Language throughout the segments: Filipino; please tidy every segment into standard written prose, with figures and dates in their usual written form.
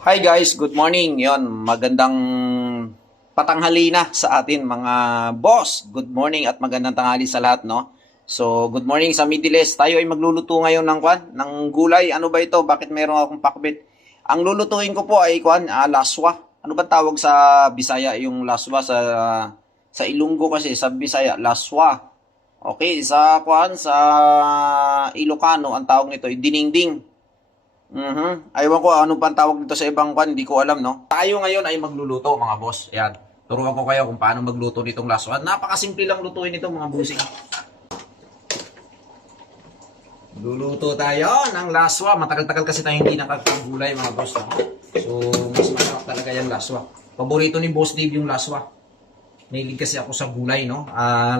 Hi guys, good morning. Yon, magandang patanghali na sa atin mga boss. Good morning at magandang tanghali sa lahat, no? So, good morning sa Middle East. Tayo ay magluluto ngayon ng gulay. Ano ba ito? Bakit meron akong pakbit? Ang lulutuin ko po ay laswa. Ano ba tawag sa Bisaya yung laswa sa Ilonggo kasi sa Bisaya laswa. Okay, sa Ilocano ang tawag nito ay diningding. Aywan ko ano pang tawag dito sa ibang hindi ko alam, no? Tayo ngayon ay magluluto, mga boss. Ayan. Turuan ko kayo kung paano magluto nitong laswa. Napakasimple lang lutuin nito, mga busing. Luluto tayo ng laswa. Matagal-tagal kasi tayo hindi nakakagulay, mga boss. No? So, mas masarap talaga yung laswa. Paborito ni Boss Dave yung laswa. Mahilig kasi ako sa gulay, no?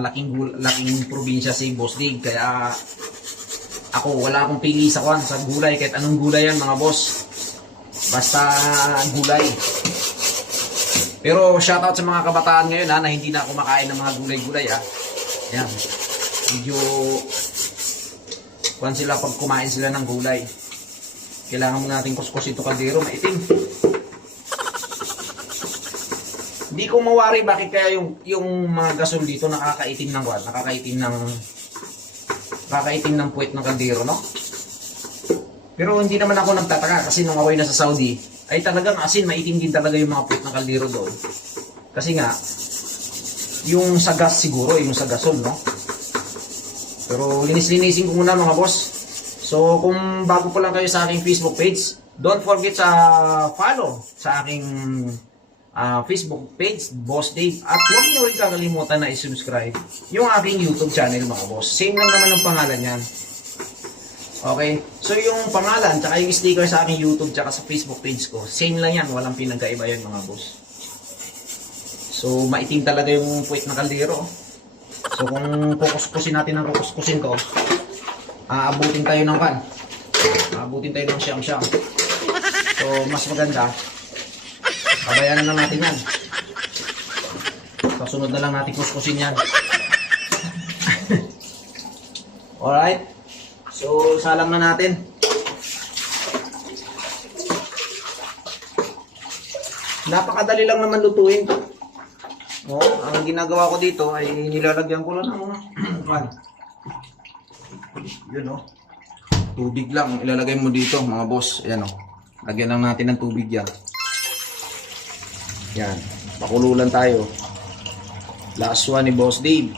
Laking probinsya si Boss Dave. Kaya ako, wala akong pili sa gulay. Kahit anong gulay yan, mga boss. Basta gulay. Pero shoutout sa mga kabataan ngayon na hindi na ako makain ng mga gulay-gulay Ayan. Medyo sila pag kumain sila ng gulay. Kailangan mo natin kuskus ito kaldero, maitim. Hindi ko mawari bakit kaya yung mga gasol dito nakakaitim ng puwet ng kaldero, no? Pero hindi naman ako nagtataka kasi nung ako'y nasa Saudi, ay talagang asin, maitim din talaga yung mga puwet ng kaldero doon. Kasi nga, yung sa gas siguro, yung sa gasol, no? Pero linis-linisin ko muna, mga boss. So, kung bago pa lang kayo sa aking Facebook page, don't forget sa follow sa aking Facebook page, Boss Dave. At huwag niyo rin kakalimutan na i-subscribe yung aking YouTube channel, mga boss. Same lang naman ang pangalan yan. Okay? So, yung pangalan, tsaka yung sticker sa aking YouTube, tsaka sa Facebook page ko, same lang yan. Walang pinagkaiba yan, mga boss. So, maitim talaga yung puwet ng kaldero. So, kung kukuskusin natin ng kukuskusin ko, aabutin tayo ng siyam-siyam. So, mas maganda, pabayaan na lang natin yan. Kasunod na lang natin kuskusin yan. Alright? So, salang na natin. Napakadali lang naman lutuin to. Ang ginagawa ko dito ay nilalagyan ko lang ng yun tubig lang ilalagay mo dito, mga boss. Ayan lagyan lang natin ng tubig yan. Yan, pakululan tayo. Laswa ni Boss Dave.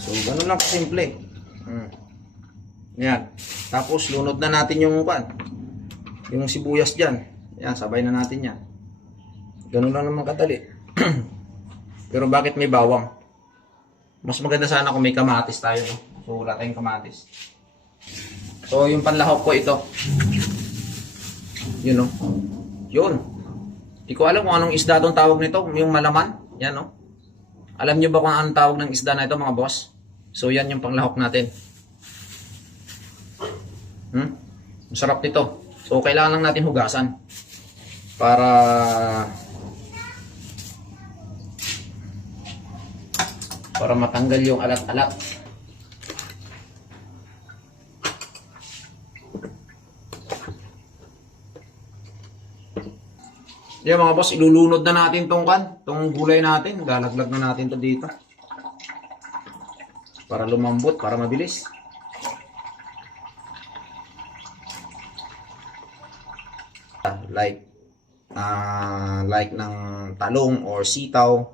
So, ganun lang kasimple. Yan. Tapos, lunod na natin yung sibuyas dyan. Yan, sabay na natin yan. Ganun lang naman kadali. Pero bakit may bawang? Mas maganda sana kung may kamatis tayo, no? So, wala tayong kamatis. So, yung panlahok ko ito. Yun, no? Yun. Hindi ko alam kung anong isda itong tawag nito. Yung malaman. Yan, no? Alam nyo ba kung anong tawag ng isda na ito, mga boss? So, yan yung panglahok natin. Masarap nito. So, kailangan lang natin hugasan. Para matanggal yung alat-alat. Yan, mga boss, ilulunod na natin tong gulay natin. Galaglag na natin to dito. Para lumambot, para mabilis. Like ng talong or sitaw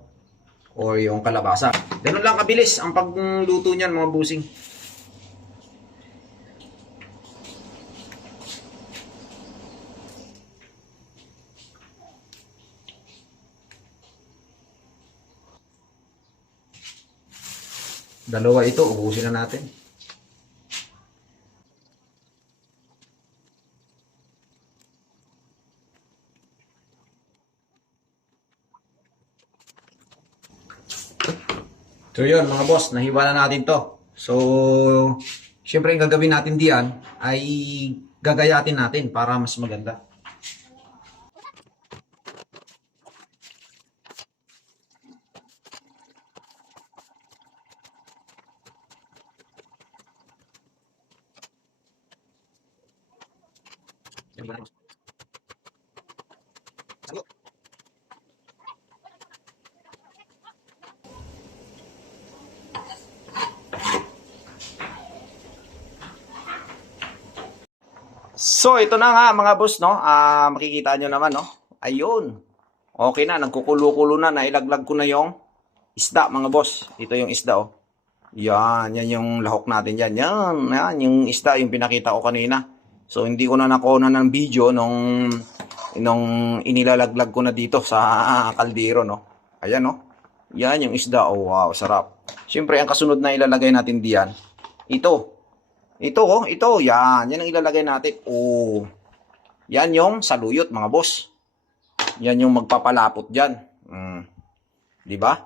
or yung kalabasa. Ganun lang kabilis ang pagluto niyan, mga busing. Dalawa ito, ubusin na natin. So yun, mga boss, nahiwa na natin to. So, syempre yung gagawin natin diyan ay gagayatin natin para mas maganda. So, ito na nga mga boss, no? Makikita nyo naman, no? Ayun. Okay na, nagkukulo-kulo na. Nailaglag ko na yung isda, mga boss. Ito yung isda, oh. Yan yung lahok natin yan. Yan, yung isda, yung pinakita ko kanina. So, hindi ko na nakuha ng video nung inilalaglag ko na dito sa kaldero, no? Ayan, no? Yan yung isda. Oh, wow, sarap. Siyempre, ang kasunod na ilalagay natin diyan, ito. Ito, yan ang ilalagay natin. Oh, yan yung saluyot, mga boss. Yan yung magpapalapot dyan. Di ba?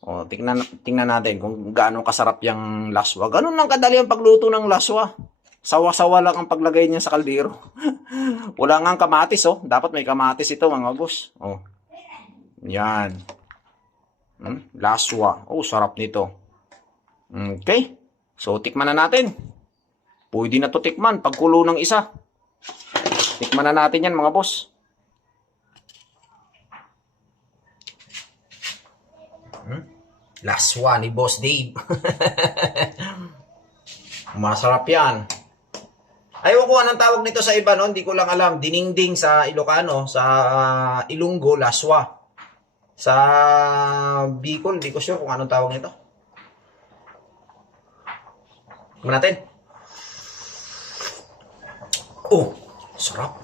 O, tingnan natin kung gaano kasarap yung laswa. Ganun lang kadali ang pagluto ng laswa. Sawa-sawa lang ang paglagay niya sa kaldero. Wala nga kamatis, oh. Dapat may kamatis ito, mga boss. Oh. Yan. Laswa. Oh, sarap nito. Okay. So, tikman na natin. Pwede na to tikman pagkulo ng isa. Tikman na natin yan, mga boss. Laswa ni Boss Dave. Masarap yan. Ayaw ko anong tawag nito sa iba, no? Hindi ko lang alam. Diningding sa Ilocano, sa Ilonggo, laswa. Sa Bicol, hindi ko sure kung anong tawag nito. Tingnan natin. Oh, sarap.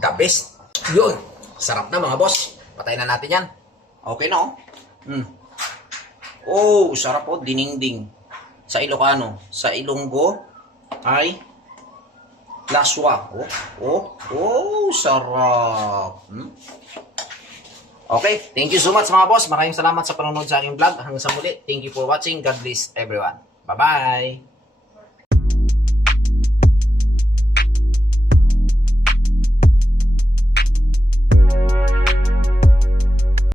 The best. Yun. Sarap na, mga boss. Patayin na natin yan. Okay na, oh. Oh, sarap, oh. Diningding. Sa Ilocano. Sa Ilonggo ay laswa. Oh, sarap. Okay, thank you so much, mga boss. Maraming salamat sa panonood sa aking vlog. Hanggang sa muli. Thank you for watching. God bless everyone. Bye-bye.